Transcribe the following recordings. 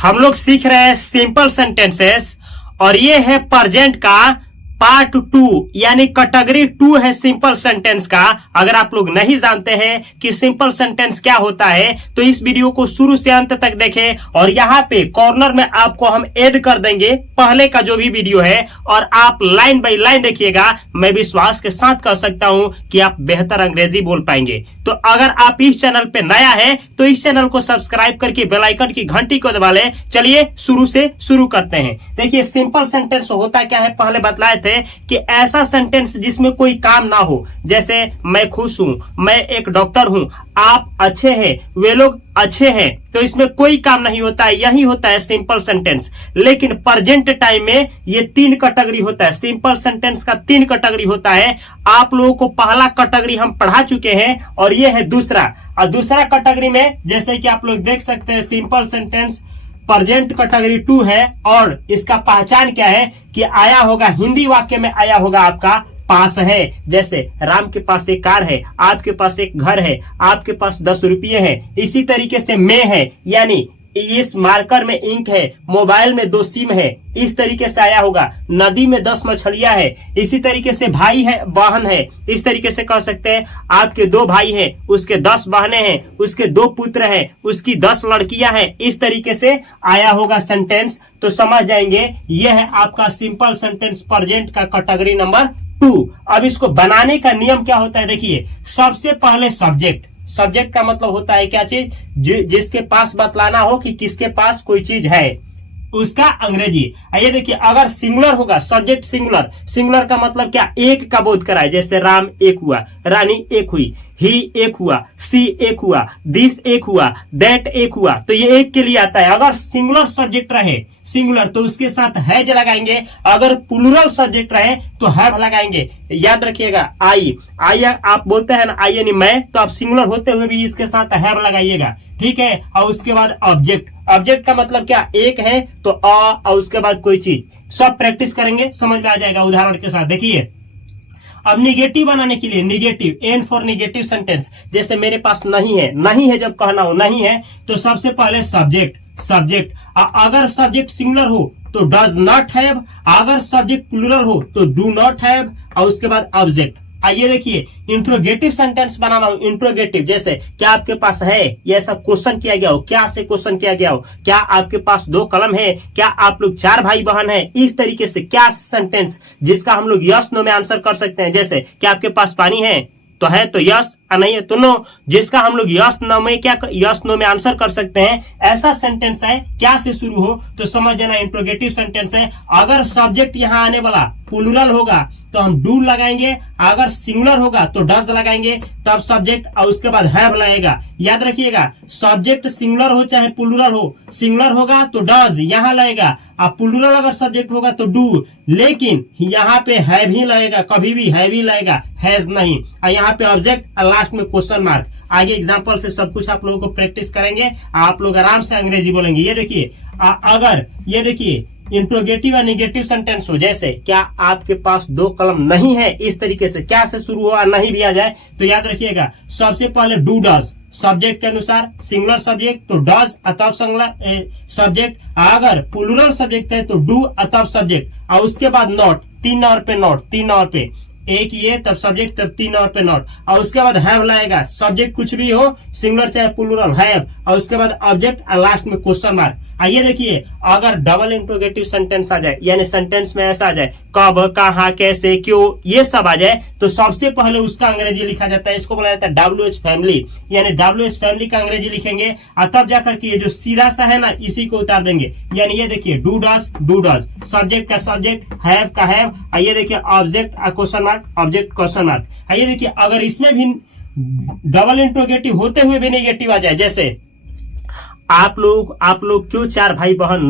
हम लोग सीख रहे हैं सिंपल सेंटेंसेस और ये है प्रेजेंट का पार्ट 2 यानी कैटेगरी 2 है सिंपल सेंटेंस का। अगर आप लोग नहीं जानते हैं कि सिंपल सेंटेंस क्या होता है तो इस वीडियो को शुरू से अंत तक देखें और यहाँ पे कॉर्नर में आपको हम ऐड कर देंगे पहले का जो भी वीडियो है और आप लाइन बाय लाइन देखिएगा। मैं विश्वास के साथ कह सकता हूं कि आप बेहतर अंग्रेजी बोल पाएंगे। तो अगर आप इस चैनल पे नया है तो इस चैनल को सब्सक्राइब करके बेल आइकन की घंटी को दबा लें। चलिए शुरू से शुरू करते हैं। देखिए सिंपल सेंटेंस होता क्या है, पहले बतलाए थे कि ऐसा सेंटेंस जिसमें कोई काम ना हो, जैसे मैं खुश हूं, मैं एक डॉक्टर हूं, आप अच्छे हैं, वे लोग अच्छे हैं, तो इसमें कोई काम नहीं होता है, यही होता है सिंपल सेंटेंस। लेकिन प्रेजेंट टाइम में ये 3 कैटेगरी होता है। सिंपल सेंटेंस का 3 कैटेगरी होता है। आप लोगों को पहला कैटेगरी हम पढ़ा चुके हैं और ये है दूसरा। और दूसरा कैटेगरी में जैसे कि आप लोग देख सकते हैं सिंपल सेंटेंस प्रेजेंट कैटेगरी 2 है और इसका पहचान क्या है कि आया होगा हिंदी वाक्य में, आया होगा आपका पास है। जैसे राम के पास एक कार है, आपके पास एक घर है, आपके पास 10 रुपये है। इसी तरीके से मैं है, यानी इस मार्कर में इंक है, मोबाइल में 2 सिम है, इस तरीके से आया होगा। नदी में 10 मछलियां है, इसी तरीके से भाई है, बहन है, इस तरीके से कह सकते हैं। आपके 2 भाई हैं, उसके 10 बहनें हैं, उसके 2 पुत्र हैं, उसकी 10 लड़कियां हैं, इस तरीके से आया होगा सेंटेंस। तो समझ जाएंगे यह है आपका सिंपल सेंटेंस प्रेजेंट का कैटेगरी नंबर 2। अब इसको बनाने का नियम क्या होता है, देखिए सबसे पहले सब्जेक्ट। सब्जेक्ट का मतलब होता है क्या चीज, जिसके पास बतलाना हो कि किसके पास कोई चीज है, उसका अंग्रेजी। आइए देखिए अगर सिंगुलर होगा, सब्जेक्ट सिंगुलर, सिंगुलर का मतलब क्या, एक का बोध कराए। जैसे राम एक हुआ, रानी एक हुई, ही एक हुआ, सी एक हुआ, दिस एक हुआ, दैट एक हुआ, तो ये एक के लिए आता है। अगर सिंगुलर सब्जेक्ट रहे सिंगुलर तो उसके साथ हैज लगाएंगे, अगर प्लूरल सब्जेक्ट रहे तो हैव लगाएंगे। याद रखिएगा आई आप बोलते हैं ना आई यानी मैं, तो आप सिंगुलर होते हुए भी इसके साथ हैव लगाइएगा, ठीक है। और उसके बाद ऑब्जेक्ट, ऑब्जेक्ट का मतलब क्या, एक है तो और उसके बाद कोई चीज। सब प्रैक्टिस करेंगे, समझ में आ जाएगा उदाहरण के साथ। देखिए अब निगेटिव बनाने के लिए negative, N for negative sentence, जैसे मेरे पास नहीं है, नहीं है जब कहना हो नहीं है तो सबसे पहले सब्जेक्ट, सब्जेक्ट। अगर सब्जेक्ट सिंगुलर हो तो डज नॉट हैव, अगर सब्जेक्ट प्लूरल हो तो डू नॉट हैव, और उसके बाद ऑब्जेक्ट। आइए देखिए इंट्रोगेटिव सेंटेंस बनाना हो, इंट्रोगेटिव जैसे क्या आपके पास है, ये ऐसा क्वेश्चन किया गया हो, क्या से क्वेश्चन किया गया हो, क्या आपके पास 2 कलम है, क्या आप लोग 4 भाई बहन है, इस तरीके से क्या सेंटेंस जिसका हम लोग यस नो में आंसर कर सकते हैं। जैसे क्या आपके पास पानी है तो है तो यस, नहीं है तो नो, जिसका हम लोग यस नो में क्या यस नो में आंसर कर सकते हैं, ऐसा सेंटेंस है। क्या से शुरू हो तो समझ जाना इंट्रोगेटिव सेंटेंस है। अगर सब्जेक्ट यहाँ आने वाला प्लूरल होगा तो हम डू लगाएंगे, अगर सिंगुलर होगा तो डज लगाएंगे, तब सब्जेक्ट और उसके बाद हैव लगेगा। याद रखिएगा सब्जेक्ट सिंगुलर हो चाहे प्लूरल हो, सिंगुलर होगा तो डज यहाँ लगेगा, और प्लूरल अगर सब्जेक्ट होगा तो डू, लेकिन यहाँ पे हैव ही लगेगा, कभी भी हैव ही लगेगा, हैज नहीं। और यहाँ पे ऑब्जेक्ट और लास्ट में क्वेश्चन मार्क। आगे एग्जांपल से सब कुछ आप लोगों को प्रैक्टिस करेंगे, आप लोग आराम से अंग्रेजी बोलेंगे। ये देखिए अगर ये देखिए इंट्रोगेटिव और निगेटिव सेंटेंस हो, जैसे क्या आपके पास 2 कलम नहीं है, इस तरीके से क्या से शुरू हो और नहीं भी आ जाए तो याद रखिएगा सबसे पहले डू डज, सब्जेक्ट के अनुसार सिंगुलर सब्जेक्ट तो डज अतः सिंगुलर सब्जेक्ट, अगर प्लूरल सब्जेक्ट है तो डू अतः सब्जेक्ट, और उसके बाद नॉट, 3 और पे नॉट, 3 और पे एक ये तब सब्जेक्ट तब 3 और पे नॉट, और उसके बाद हैव लाएगा, सब्जेक्ट कुछ भी हो सिंगुलर चाहे प्लूरल हैव, और उसके बाद ऑब्जेक्ट और लास्ट में क्वेश्चन मार्क। आइए देखिए अगर डबल इंट्रोगेटिव सेंटेंस आ जाए, यानी सेंटेंस में ऐसा आ जाए कब, कहां, कैसे, क्यों, ये सब आ जाए तो सबसे पहले उसका अंग्रेजी लिखा जाता है। इसको बोला जाता है WH फैमिली, यानी WH फैमिली का अंग्रेजी लिखेंगे और तब जाकर के ये जो सीधा सा है ना इसी को उतार देंगे। यानी ये देखिए डू डज, सब्जेक्ट का सब्जेक्ट, हैव का हैव, आइए देखिए object question mark, object question mark. आइए देखिए अगर इसमें भी डबल इंट्रोगेटिव होते हुए भी नेगेटिव आ जाए, जैसे आप लोग क्यों 4 भाई बहन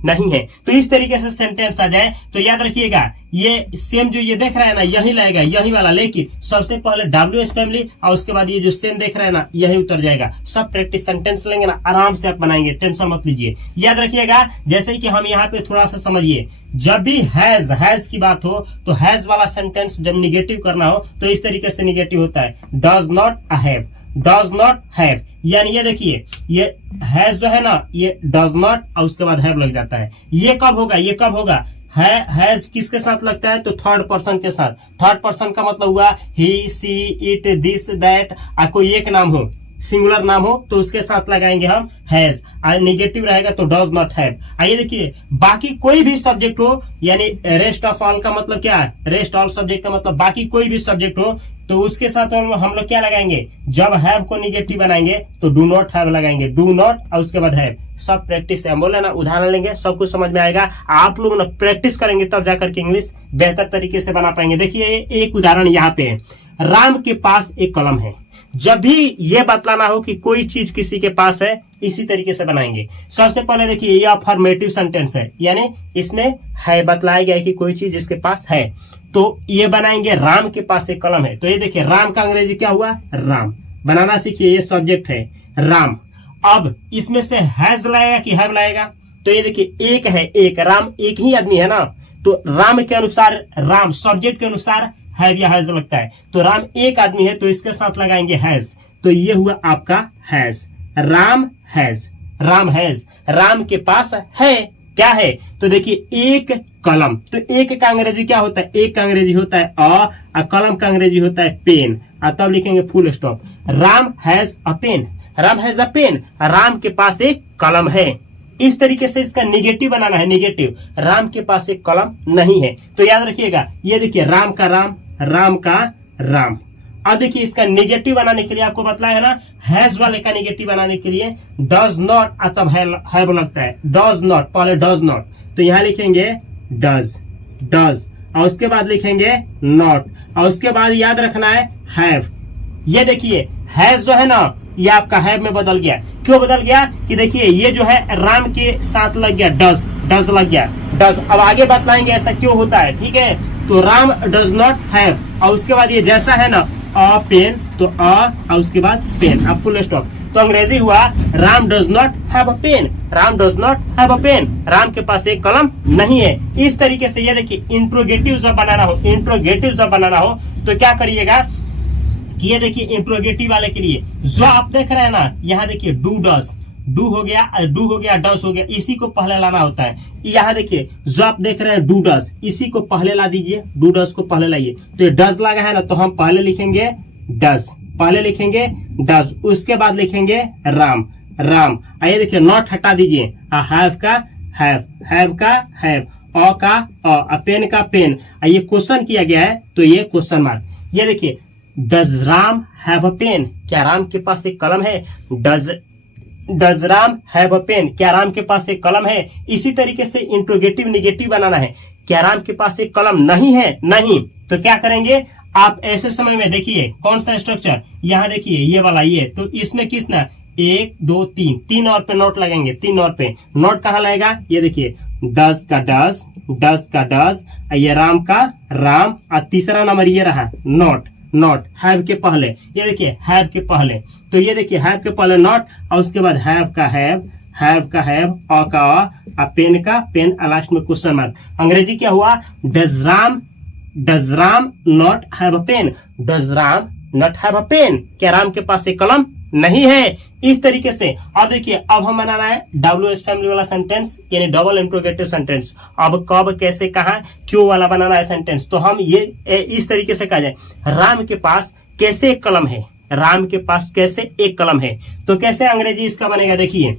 नहीं है, तो इस तरीके से सेंटेंस आ जाए तो याद रखिएगा ये सेम जो ये देख रहा है ना यही लगेगा, यही वाला, लेकिन सबसे पहले WH फैमिली और उसके बाद ये जो सेम देख रहा है ना यही उतर जाएगा। सब प्रैक्टिस सेंटेंस लेंगे ना आराम से आप बनाएंगे, टेंशन मत लीजिए। याद रखिएगा जैसे कि हम यहाँ पे थोड़ा सा समझिए, जब भी हैज की बात हो तो हैज वाला सेंटेंस जब निगेटिव करना हो तो इस तरीके से निगेटिव होता है, does not have, does not have, यानी ये देखिए ये हैज जो है ना ये डज नॉट और उसके बाद हैव लग जाता है। ये कब होगा, ये कब होगा, हैज किसके साथ लगता है, तो थर्ड पर्सन के साथ। थर्ड पर्सन का मतलब हुआ ही, सी, इट, दिस, दैट, कोई एक नाम हो, सिंगुलर नाम हो तो उसके साथ लगाएंगे हम हैज, निगेटिव रहेगा तो डज नॉट हैव। आइए देखिए बाकी कोई भी सब्जेक्ट हो, यानी रेस्ट ऑफ ऑल का मतलब क्या है, रेस्ट ऑल सब्जेक्ट का मतलब बाकी कोई भी सब्जेक्ट हो तो उसके साथ हम लोग क्या लगाएंगे, जब हैव को निगेटिव बनाएंगे तो डू नॉट हैव लगाएंगे, डू नॉट और उसके बाद हैव। सब प्रैक्टिस है, हम बोले ना उदाहरण लेंगे सब कुछ समझ में आएगा। आप लोग ना प्रैक्टिस करेंगे तब जाकर के इंग्लिश बेहतर तरीके से बना पाएंगे। देखिए एक उदाहरण यहाँ पे है, राम के पास एक कलम है। जब भी ये बतलाना हो कि कोई चीज किसी के पास है, इसी तरीके से बनाएंगे। सबसे पहले देखिए ये अफर्मेटिव सेंटेंस है, यानी इसमें है बतलाया गया है कि कोई चीज इसके पास है, तो ये बनाएंगे राम के पास एक कलम है। तो ये देखिए राम का अंग्रेजी क्या हुआ, राम। बनाना सीखिए, ये सब्जेक्ट है राम। अब इसमें से हैज लाएगा कि हैव लाएगा, तो ये देखिए एक है, एक राम एक ही आदमी है ना, तो राम के अनुसार, राम सब्जेक्ट के अनुसार हैव या हैज लगता है, तो राम एक आदमी है तो इसके साथ लगाएंगे हैज। तो ये हुआ आपका has, Ram has, Ram has, Ram के पास है, क्या है, तो देखिए एक कलम। तो एक का अंग्रेजी क्या होता है, एक का अंग्रेजी होता है अ, कलम का अंग्रेजी होता है पेन, तब लिखेंगे full stop. Ram has a pen, Ram has a pen, Ram के पास एक कलम है। इस तरीके से इसका निगेटिव बनाना है, निगेटिव, राम के पास एक कलम नहीं है। तो याद रखिएगा, ये देखिए राम का राम, राम का राम। अब देखिए इसका निगेटिव बनाने के लिए आपको बतलाया है ना, हैज वाले का निगेटिव बनाने के लिए डज नॉट तब हैव लगता है, डज नॉट, पहले डज नॉट, तो यहां लिखेंगे डज, डज, और उसके बाद लिखेंगे नॉट, और उसके बाद याद रखना है हैव। ये देखिए हैज जो है ना ये आपका हैव में बदल गया। क्यों बदल गया, कि देखिए ये जो है राम के साथ लग गया डज, डज लग गया डज। अब आगे बतलाएंगे ऐसा क्यों होता है, ठीक है। तो राम डज नॉट हैव, और उसके बाद ये जैसा है ना अ पेन, तो अ और उसके बाद पेन, अब फुल स्टॉप। तो अंग्रेजी हुआ Ram does not have a pen, Ram does not have a pen, Ram के पास एक कलम नहीं है। इस तरीके से ये देखिए इंट्रोगेटिव जब बनाना हो, इंट्रोगेटिव जब बनाना हो तो क्या करिएगा कि ये देखिए इंट्रोगेटिव वाले के लिए जो आप देख रहे हैं ना, यहाँ देखिए डू डज, डू हो गया, डू हो गया, डस हो गया, इसी को पहले लाना होता है। यहाँ देखिए जो आप देख रहे हैं डू डस, इसी को पहले ला दीजिए, डू डस को पहले लाइए। तो ये डज लगा है ना, तो हम पहले लिखेंगे डज, पहले लिखेंगे डज, उसके बाद लिखेंगे राम, राम। आइए देखिए नॉट हटा दीजिए, हैव का हैव, हैव का हैव, अ का अ, पेन का पेन। ये क्वेश्चन किया गया है तो ये क्वेश्चन मार्क। ये देखिए does Ram have a pen, क्या राम के पास एक कलम है, does Ram have a pen, क्या राम के पास एक कलम है। इसी तरीके से इंट्रोगेटिव निगेटिव बनाना है, क्या राम के पास एक कलम नहीं है, नहीं, तो क्या करेंगे आप ऐसे समय में, देखिए कौन सा स्ट्रक्चर, यहाँ देखिए ये वाला, ये तो इसमें किस ना 1 2 3, 3 और पे नोट लगेंगे, 3 और पे नोट कहाँ लगेगा, ये देखिए डज का डज, डज का डज, ये राम का राम, और तीसरा नंबर ये रहा नॉट, नॉट हैव के पहले, ये देखिए हैव के पहले, तो ये देखिए हैव के पहले नॉट, और उसके बाद हैव का हैव, हैव का हैव, अ का अ, पेन का पेन, लास्ट में क्वेश्चन मार्क। अंग्रेजी क्या हुआ, does Ram not have a pen, does Ram not have a pen, क्या राम के पास एक कलम नहीं है। इस तरीके से अब देखिए अब हम बनाना है WH फैमिली वाला सेंटेंस, यानी डबल इंट्रोगेटिव सेंटेंस। अब कब कैसे कहा क्यों वाला बनाना है सेंटेंस, तो हम ये इस तरीके से कहा जाए, राम के पास कैसे एक कलम है, राम के पास कैसे एक कलम है। तो कैसे अंग्रेजी इसका बनेगा, देखिए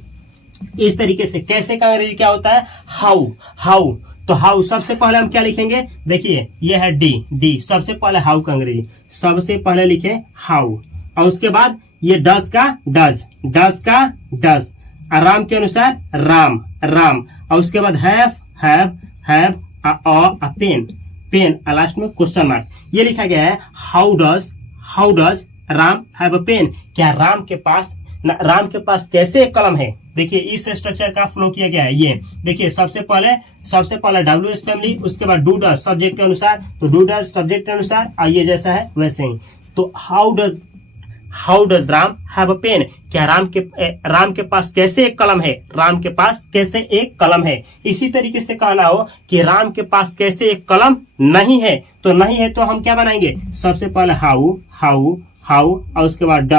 इस तरीके से। कैसे का अंग्रेजी क्या होता है, हाउ, हाउ, तो हाउ सबसे पहले हम क्या लिखेंगे, देखिए ये है डी, सबसे पहले हाउ का अंग्रेजी, सबसे पहले लिखे हाउ, और उसके बाद ये डज का डज, डज का डज, राम के अनुसार राम, राम, और उसके बाद have, a pen, pen, last में क्वेश्चन मार्क। ये लिखा गया है how does Ram have a pen, क्या राम के पास कैसे एक कलम है। देखिए इस स्ट्रक्चर का फ्लो किया गया है। ये देखिए सबसे पहले WH फैमिली, उसके बाद डू डज सब्जेक्ट के अनुसार, तो डू डज सब्जेक्ट के अनुसार, और ये जैसा है वैसे ही। तो how does Ram have a pen, क्या राम के पास कैसे एक कलम है, राम के पास कैसे एक कलम है। इसी तरीके से कहना हो कि राम के पास कैसे एक कलम नहीं है, तो नहीं है तो हम क्या बनाएंगे, सबसे पहले हाउ, और उसके बाद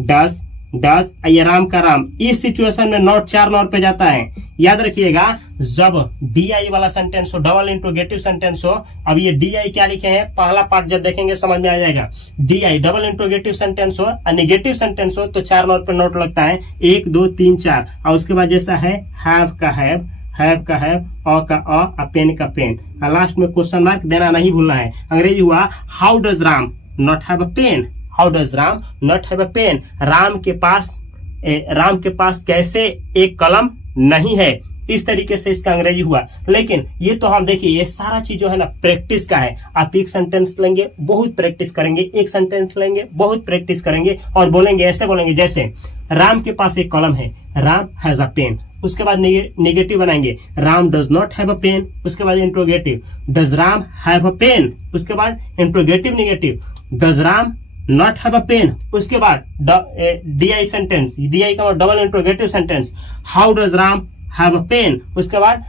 डस डस, ये राम का राम। इस सिचुएशन में नॉट 4 नॉट पे जाता है। याद रखिएगा, जब डी आई वाला सेंटेंस हो, डबल इंट्रोगेटिव सेंटेंस हो, अब ये डी आई क्या लिखे हैं, पहला पार्ट जब देखेंगे समझ में आ जाएगा। D I double interrogative sentence हो और नेगेटिव सेंटेंस हो तो 4 नॉट पे नॉट लगता है, 1 2 3 4। और उसके बाद जैसा है हैव का हैव, हैव का हैव, अ का अ, पेन का पेन, और लास्ट में क्वेश्चन मार्क देना नहीं भूलना है। अंग्रेजी हुआ how does Ram not have a pen, how does Ram not have a pen, Ram के पास कैसे एक कलम नहीं है। इस तरीके से इसका अंग्रेजी हुआ। लेकिन ये तो हम देखिए, ये सारा चीज जो है ना प्रैक्टिस का है। आप एक सेंटेंस लेंगे, बहुत प्रैक्टिस करेंगे, एक सेंटेंस लेंगे, बहुत प्रैक्टिस करेंगे और बोलेंगे, ऐसे बोलेंगे जैसे राम के पास एक कलम है, राम हैज अ पेन। उसके बाद नेगेटिव बनाएंगे, Ram does not have a pen. उसके बाद interrogative, does Ram have a pen. उसके बाद interrogative negative, does Ram not have a pen. उसके बाद D I sentence, D I का double interrogative sentence, how does Ram have a pen. उसके बाद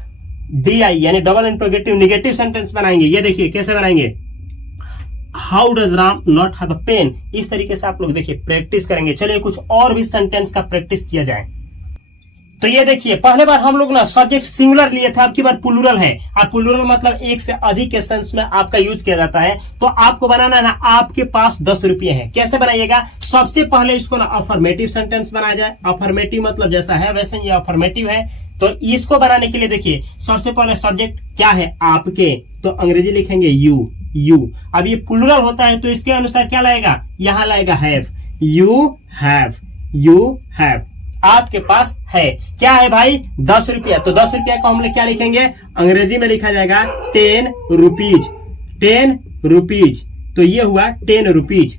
डी आई यानी डबल इंट्रोगेटिव नेगेटिव सेंटेंस बनाएंगे। ये देखिए कैसे बनाएंगे, how does Ram not have a pen. इस तरीके से आप लोग देखिए प्रैक्टिस करेंगे। चलिए कुछ और भी सेंटेंस का प्रैक्टिस किया जाए। तो ये देखिए, पहले बार हम लोग ना सब्जेक्ट सिंगुलर लिए थे, अब की बार प्लूरल है। अब प्लूरल मतलब एक से अधिक के सेंस में आपका यूज किया जाता है। तो आपको बनाना है ना, आपके पास 10 रुपये है। कैसे बनाइएगा, सबसे पहले इसको ना अफर्मेटिव सेंटेंस बनाया जाए। अफर्मेटिव मतलब जैसा है वैसे ये अफर्मेटिव है। तो इसको बनाने के लिए देखिए, सबसे पहले सब्जेक्ट क्या है, आपके, तो अंग्रेजी लिखेंगे यू, यू। अब ये प्लूरल होता है तो इसके अनुसार क्या लाएगा, यहां लाएगा have, you have, you have. आपके पास है, क्या है भाई, 10 रुपया। तो 10 रुपया को हम लोग क्या लिखेंगे, अंग्रेजी में लिखा जाएगा 10 रुपीज, 10 रुपीज। तो ये हुआ 10 रुपीज।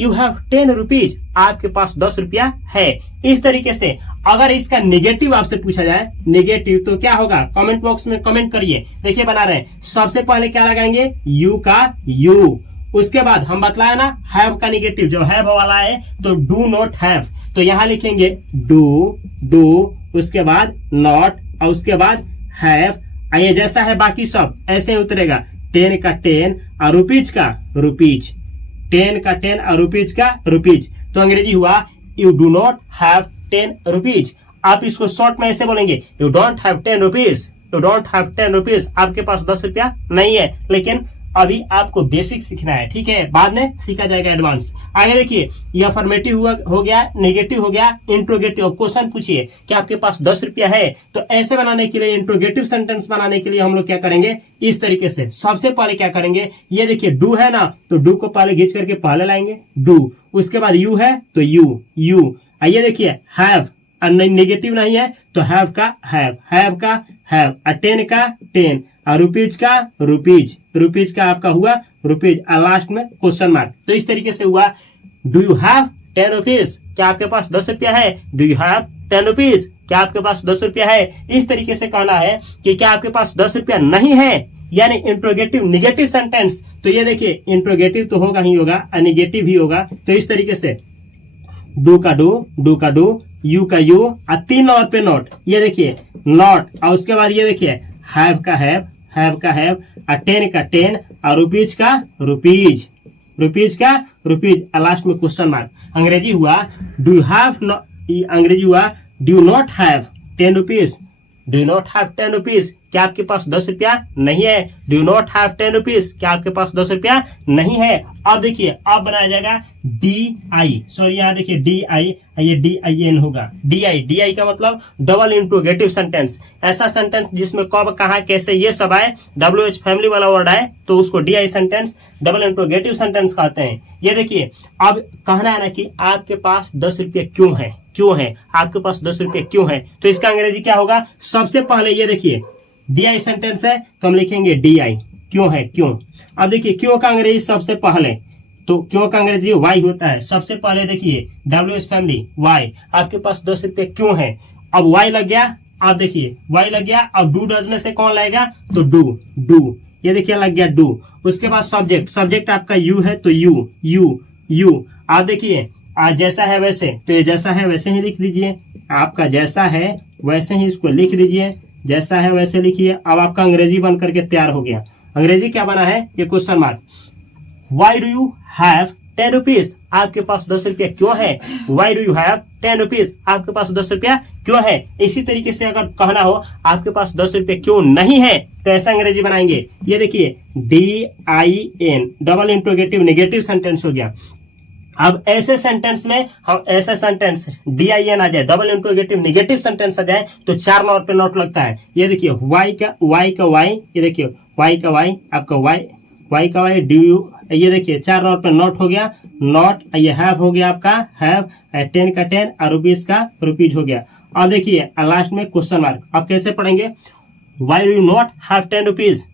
यू हैव 10 रुपीज, आपके पास 10 रुपया है। इस तरीके से अगर इसका नेगेटिव आपसे पूछा जाए, नेगेटिव, तो क्या होगा, कमेंट बॉक्स में कमेंट करिए। देखिए बना रहे हैं, सबसे पहले क्या लगाएंगे, यू का यू। उसके बाद हम बतलाया ना हैव का नेगेटिव, जो हैव वाला है तो डू नॉट हैव, तो यहां लिखेंगे डू, डू। उसके बाद नॉट, और उसके बाद हैव। ये जैसा है बाकी सब ऐसे ही उतरेगा, 10 का 10 और रुपीज का रुपीज, 10 का 10 और रुपीज का रुपीज। तो अंग्रेजी हुआ you do not have 10 rupees. आप इसको शॉर्ट में ऐसे बोलेंगे, you don't have 10 rupees, you don't have 10 rupees. आपके पास 10 रुपया नहीं है। लेकिन अभी आपको बेसिक सीखना है, ठीक है, बाद में सीखा जाएगा एडवांस। आगे देखिए, ये अफर्मेटिव हो गया, नेगेटिव हो गया, इंट्रोगेटिव। क्वेश्चन पूछिए कि आपके पास 10 रुपया है, तो ऐसे बनाने के लिए, इंट्रोगेटिव सेंटेंस बनाने के लिए हम लोग क्या करेंगे, इस तरीके से। सबसे पहले क्या करेंगे, ये देखिए डू है ना, तो डू को पहले घींच करके पहले लाएंगे डू। उसके बाद यू है तो यू, यू। ये देखिए हैव, नेगेटिव नहीं है तो हैव का हैव, हैव का हैव, 10 का 10 और रुपीज का रुपीज, रुपीज का आपका हुआ रुपीज, और लास्ट में क्वेश्चन मार्क। तो इस तरीके से हुआ, डू यू हैव 10 रुपीज, क्या आपके पास 10 रुपया है, डू यू हैव 10 रुपीज, क्या आपके पास 10 रुपया है। इस तरीके से कहना है कि क्या आपके पास 10 रुपया नहीं है, यानी इंट्रोगेटिव निगेटिव सेंटेंस। तो ये देखिए, इंट्रोगेटिव तो होगा ही होगा, निगेटिव ही होगा। तो इस तरीके से डू का डू, डू का डू, यू का यू, और 3 और पे नॉट। ये देखिए नॉट, और उसके बाद ये देखिए हैव का हैव, हैव का हैव, 10 का 10 और रुपीज का रुपीज, रुपीज का रुपीज, और लास्ट में क्वेश्चन मार्क। अंग्रेजी हुआ डू यू हैव, अंग्रेजी हुआ do not have 10 rupees, do not have 10 rupees, क्या आपके पास 10 रुपया नहीं है, डू नॉट हैव 10 रुपीज, क्या आपके पास 10 रुपया नहीं है। अब देखिए, अब बनाया जाएगा डी आई, सॉरी यहाँ देखिए डी आई, ये डी आई एन होगा, डी आई। डी आई का मतलब डबल इंट्रोगेटिव सेंटेंस, ऐसा सेंटेंस जिसमें कब कहाँ कैसे ये सब आए, WH फैमिली वाला वर्ड आए तो उसको D I sentence, double interrogative sentence कहते हैं। ये देखिए, अब कहना है ना कि आपके पास 10 रुपये क्यों है, क्यों है, आपके पास 10 रुपये क्यों है। तो इसका अंग्रेजी क्या होगा, सबसे पहले ये देखिए डी आई सेंटेंस है तो हम लिखेंगे डी आई, क्यों है, क्यों। अब देखिए क्यों का अंग्रेजी सबसे पहले, तो क्यों का अंग्रेजी वाई होता है। सबसे पहले देखिए WH फैमिली वाई, आपके पास 10 रुपये क्यों है। अब वाई लग गया, आप देखिए वाई लग गया। अब डू डज में से कौन लाएगा, तो डू, डू, ये देखिए लग गया डू। उसके बाद सब्जेक्ट, सब्जेक्ट आपका यू है तो यू, यू, यू। आप देखिए आज जैसा है वैसे, तो ये जैसा है वैसे ही लिख लीजिए, आपका जैसा है वैसे ही इसको लिख लीजिए, जैसा है वैसे लिखिए। अब आपका अंग्रेजी बन करके तैयार हो गया। अंग्रेजी क्या बना है, ये question mark. Why do you have 10 rupees, आपके पास 10 रुपया क्यों है? Why do you have 10 rupees, आपके पास 10 रुपया क्यों है? इसी तरीके से अगर कहना हो आपके पास 10 रुपया क्यों नहीं है, तो ऐसा अंग्रेजी बनाएंगे। ये देखिए DIN, double interrogative negative sentence हो गया। अब ऐसे सेंटेंस में हम ऐसे सेंटेंस DIN आ जाए, डबल इंट्रोगेटिव नेगेटिव सेंटेंस आ जाए, तो 4 नॉट पे नॉट लगता है। ये देखिए वाई का वाई, ये देखिए वाई का वाई, आपका वाई का वाई, डू यू, ये देखिए 4 नॉट पे नॉट हो गया, नॉट, ये हैव हो गया आपका हैव, 10 का 10 और रुपीज का रुपीज हो गया। और देखिए लास्ट में क्वेश्चन मार्क। अब कैसे पढ़ेंगे? Why do you not have 10 rupees,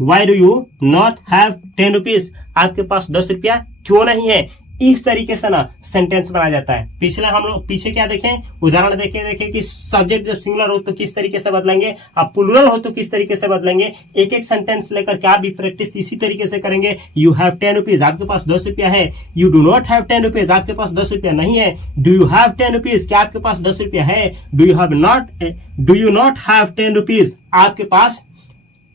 why do you not have 10 rupees, आपके पास 10 रुपया क्यों नहीं है? इस तरीके से ना सेंटेंस बनाया जाता है। पिछले हम लोग पीछे क्या देखें, उदाहरण देखें कि सब्जेक्ट जब सिंगुलर हो तो किस तरीके से बदलेंगे, अब प्लूरल हो तो किस तरीके से बदलेंगे। एक एक सेंटेंस लेकर क्या भी प्रैक्टिस इसी तरीके से करेंगे। यू हैव 10 रुपीज, आपके पास 10 रुपया है। You do not have 10 rupees, आपके पास 10 रुपया नहीं है। डू यू हैव 10 रुपीज, क्या आपके पास 10 रुपया है? Do you not have 10 rupees, आपके पास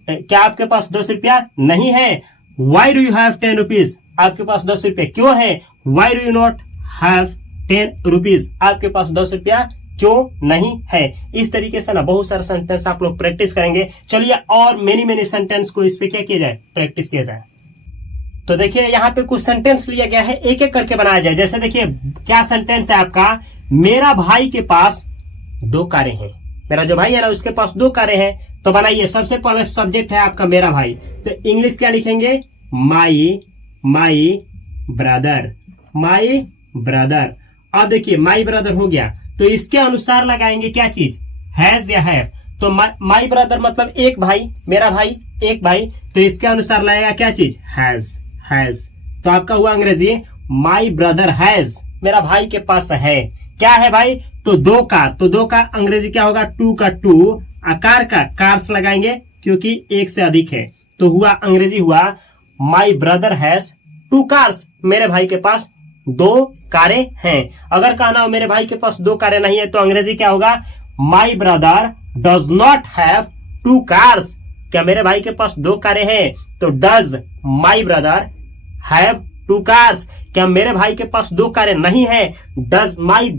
क्या आपके पास 10 रुपया नहीं है। Why do you have 10 rupees, आपके पास 10 रुपया क्यों है? Why do you not have 10 rupees, आपके पास 10 रुपया क्यों नहीं है। इस तरीके से ना बहुत सारे सेंटेंस आप लोग प्रैक्टिस करेंगे। चलिए और मेनी सेंटेंस को इस पे क्या किया जाए, प्रैक्टिस किया जाए। तो देखिए यहाँ पे कुछ सेंटेंस लिया गया है, एक एक करके बनाया जाए। जैसे देखिए क्या सेंटेंस है आपका, मेरा भाई के पास 2 कारें हैं। मेरा जो भाई है ना उसके पास 2 कारें हैं। तो बनाइए, सबसे पहले सब्जेक्ट है आपका मेरा भाई, तो इंग्लिश क्या लिखेंगे? My brother. अब देखिए माई ब्रदर हो गया, तो इसके अनुसार लगाएंगे क्या चीज, हैज या हैव। तो माई ब्रदर मतलब एक भाई, मेरा भाई एक भाई, तो इसके अनुसार लगेगा क्या चीज, हैज। तो आपका हुआ अंग्रेजी माई ब्रदर हैज, मेरा भाई के पास है क्या है भाई, तो 2 कार। तो 2 कार अंग्रेजी क्या होगा, 2 का 2, आकार का कार्स लगाएंगे क्योंकि 1 से अधिक है। तो हुआ अंग्रेजी हुआ माई ब्रदर हैज 2 कार्स, मेरे भाई के पास 2 कारें हैं। अगर कहना हो मेरे भाई के पास 2 कारें नहीं है, तो अंग्रेजी क्या होगा, my brother does not have 2 cars, क्या मेरे भाई के पास 2 कारें हैं। तो does my brother have 2 cars, क्या मेरे भाई के पास 2 कारें नहीं है। Does my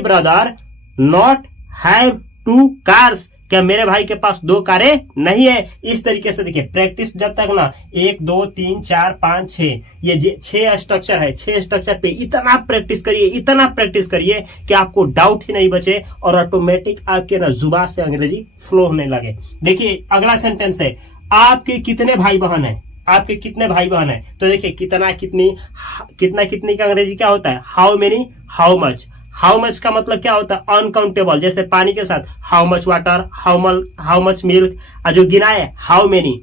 brother not have 2 cars, क्या मेरे भाई के पास 2 कारें नहीं है। इस तरीके से देखिए प्रैक्टिस जब तक ना 1 2 3 4 5 6 ये 6 स्ट्रक्चर है, 6 स्ट्रक्चर पे इतना प्रैक्टिस करिए कि आपको डाउट ही नहीं बचे और ऑटोमेटिक आपके ना जुबान से अंग्रेजी फ्लो होने लगे। देखिए अगला सेंटेंस है, आपके कितने भाई बहन है, आपके कितने भाई बहन है। तो देखिए कितना कितनी का अंग्रेजी क्या होता है, how many, how much. How much का मतलब क्या होता है, अनकाउंटेबल, जैसे पानी के साथ how much water, how much milk, और जो गिना है हाउ मेनी।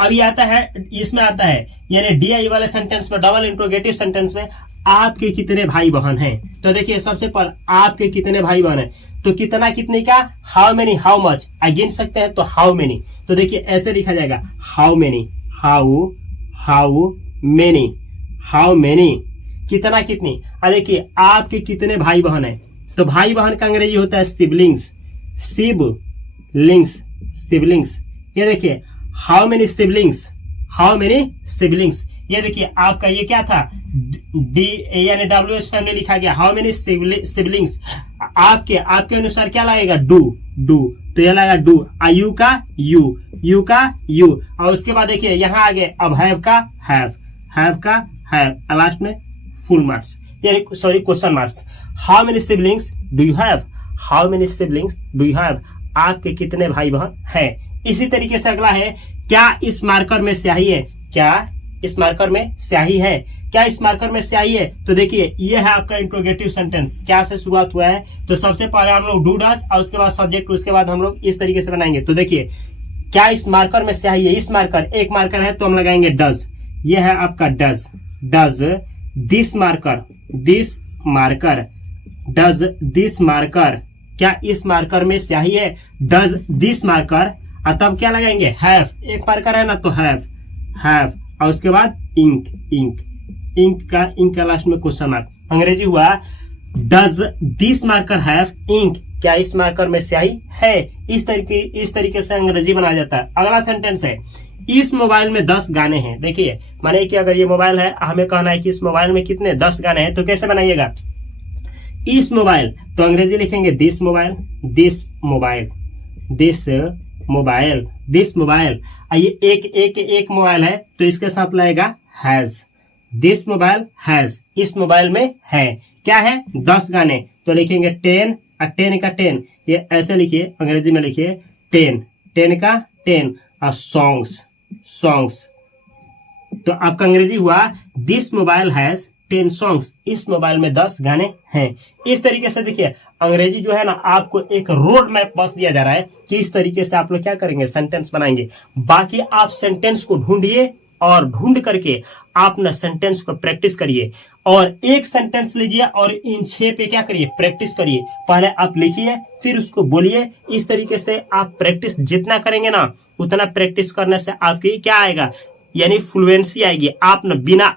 अभी आता है, इसमें आता है यानी DI वाले सेंटेंस में, डबल इंट्रोगेटिव सेंटेंस में, आपके कितने भाई बहन हैं। तो देखिए सबसे पहले आपके कितने भाई बहन हैं, तो कितना कितनी का, हाउ मेनी, हाउ मच, गिन सकते हैं तो हाउ मेनी। तो देखिए ऐसे लिखा जाएगा हाउ मेनी, हाउ मेनी, कितना कितनी। और देखिए आपके कितने भाई बहन है, तो भाई बहन का अंग्रेजी होता है सिबलिंग्स। ये देखिए हाउ मेनी सिबलिंग्स। ये देखिए आपका ये क्या था, डी यानी WH फैमिली लिखा गया, हाउ मेनी सिबलिंग्स। आपके अनुसार क्या लगेगा, डू, तो ये लगेगा डू। यू का यू, और उसके बाद देखिए यहाँ आगे अब हैव का हैव, लास्ट में फुल मार्क्स, यानी sorry question marks. How many siblings do you have, आपके कितने भाई बहन हैं। इसी तरीके से अगला है, क्या इस मार्कर में स्याही है, तो देखिए ये है आपका इंट्रोगेटिव सेंटेंस। क्या से शुरुआत हुआ है, तो सबसे पहले हम लोग डू डज और उसके बाद सब्जेक्ट, उसके बाद हम लोग इस तरीके से बनाएंगे। तो देखिए क्या इस मार्कर में स्याही है, इस मार्कर, एक मार्कर है तो हम लगाएंगे डज, ये है आपका डज। दिस मार्कर, क्या इस मार्कर में स्याही है, डज दिस मार्कर, और तब क्या लगाएंगे, हैव, एक मार्कर है ना तो हैव, और उसके बाद इंक का लास्ट में क्वेश्चन मार्क। अंग्रेजी हुआ does this marker have ink, क्या इस मार्कर में स्याही है। इस तरीके से अंग्रेजी बनाया जाता है। अगला सेंटेंस है, इस मोबाइल में 10 गाने हैं। देखिए माने कि अगर ये मोबाइल है, हमें कहना है कि इस मोबाइल में कितने 10 गाने हैं, तो कैसे बनाइएगा, इस मोबाइल तो अंग्रेजी लिखेंगे this mobile, this mobile, this mobile, this mobile. ये एक मोबाइल है तो इसके साथ लगेगा हैज, दिस मोबाइल हैज, इस मोबाइल में है क्या है 10 गाने, तो लिखेंगे 10, 10 का 10, ये ऐसे लिखिए, अंग्रेजी में लिखिए 10, 10 का 10, और सॉन्ग्स, सॉन्ग्स, तो आपका अंग्रेजी हुआ दिस मोबाइल हैज 10 सॉन्ग्स, इस मोबाइल में 10 गाने हैं। इस तरीके से देखिए अंग्रेजी जो है ना, आपको एक रोड मैप बस दिया जा रहा है कि इस तरीके से आप लोग क्या करेंगे, सेंटेंस बनाएंगे। बाकी आप सेंटेंस को ढूंढिए और ढूंढ करके आप ना सेंटेंस को प्रैक्टिस करिए, और एक सेंटेंस लीजिए और इन 6 पे क्या करिए, प्रैक्टिस करिए। पहले आप लिखिए फिर उसको बोलिए। इस तरीके से आप प्रैक्टिस जितना करेंगे ना, उतना प्रैक्टिस करने से आपकी क्या आएगा, यानी फ्लुएंसी आएगी। आप न बिना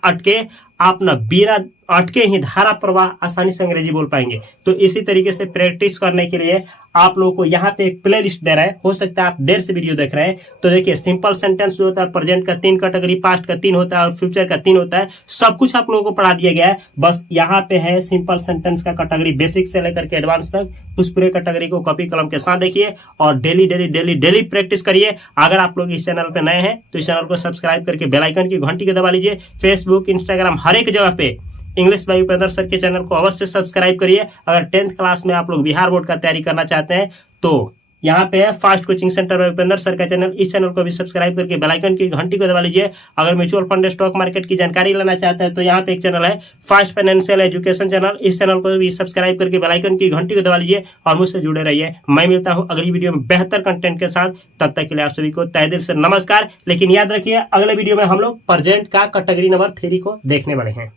अटके ही धारा प्रवाह आसानी से अंग्रेजी बोल पाएंगे। तो इसी तरीके से प्रैक्टिस करने के लिए आप लोगों को यहाँ पे एक प्ले लिस्ट दे रहा है, हो सकता है आप देर से वीडियो देख रहे हैं। तो देखिए सिंपल सेंटेंस जो होता है, प्रेजेंट का 3 कैटेगरी, पास्ट का 3 होता है और फ्यूचर का 3 होता है। सब कुछ आप लोगों को पढ़ा दिया गया है। बस यहाँ पे है सिंपल सेंटेंस का कैटेगरी, बेसिक से लेकर के एडवांस तक, उस पूरे कैटेगरी को कॉपी कलम के साथ देखिए और डेली प्रैक्टिस करिए। अगर आप लोग इस चैनल पे नए हैं तो इस चैनल को सब्सक्राइब करके बेल आइकन की घंटी को दबा लीजिए। फेसबुक, इंस्टाग्राम, हर एक जगह पे इंग्लिश बाय उपेंद्र सर के चैनल को अवश्य सब्सक्राइब करिए। अगर 10th क्लास में आप लोग बिहार बोर्ड का तैयारी करना चाहते हैं तो यहाँ पे है fast coaching centre by Upendra sir का चैनल, इस चैनल को भी सब्सक्राइब करके बेल आइकन की घंटी को दबा लीजिए। अगर म्यूचुअल फंड, स्टॉक मार्केट की जानकारी लेना चाहते हैं तो यहाँ पे एक चैनल है फास्ट फाइनेंशियल एजुकेशन चैनल, इस चैनल को भी सब्सक्राइब करके बेल आइकन की घंटी को दबा लीजिए और मुझसे जुड़े रहिए। मैं मिलता हूँ अगली वीडियो में बेहतर कंटेंट के साथ, तब तक के लिए आप सभी को तहे दिल से नमस्कार। लेकिन याद रखिए अगले वीडियो में हम लोग प्रेजेंट का कैटेगरी नंबर 3 को देखने वाले हैं।